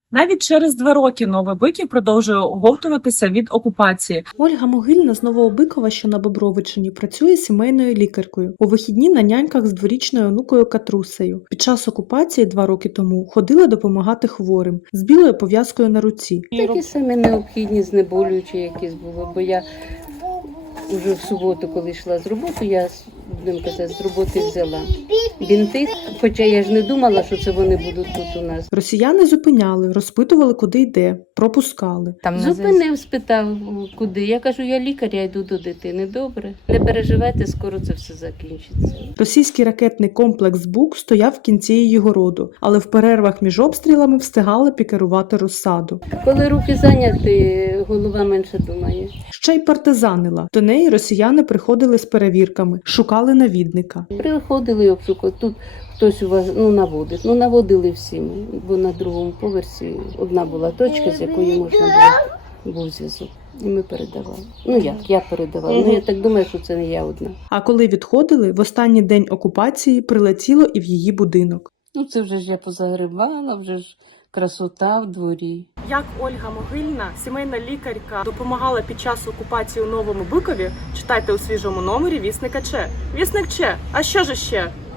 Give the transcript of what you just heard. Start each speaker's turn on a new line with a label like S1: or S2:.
S1: Навіть через 2 роки Новобиків продовжує оговтуватися від окупації.
S2: Ольга Могильна з Новообикова, що на Бобровичині, працює сімейною лікаркою. У вихідні на няньках з дворічною онукою Катрусею. Під час окупації 2 роки тому ходила допомагати хворим з білою пов'язкою на руці.
S3: Такі самі необхідні, знеболюючі якісь були, бо я вже в суботу, коли йшла з роботи, я, будемо казати, з роботи взяла бінти, хоча я ж не думала, що це вони будуть тут у нас.
S2: Росіяни зупиняли, розпитували, куди йде, пропускали.
S3: Зупинив, спитав, куди. Я кажу, я лікар, я йду до дитини. Добре, не переживайте, скоро це все закінчиться.
S2: Російський ракетний комплекс «Бук» стояв в кінці її городу, але в перервах між обстрілами встигали пікерувати розсаду.
S3: Коли руки зайняті, голова менше думає.
S2: Ще й партизанила. До неї росіяни приходили з перевірками, шукали навідника.
S3: Приходили і обшукали. Тут хтось у вас наводить. Наводили всі ми, бо на другому поверсі одна була точка, з якої можна був зв'язок. І ми передавали. Я передавала. Я так думаю, що це не я одна.
S2: А коли відходили, в останній день окупації прилетіло і в її будинок.
S3: Це вже ж я позагрибала, вже ж красота в дворі.
S2: Як Ольга Могильна, сімейна лікарка, допомагала під час окупації у Новому Бикові, читайте у свіжому номері «Вісника Че». Вісник Че, а що ж ще?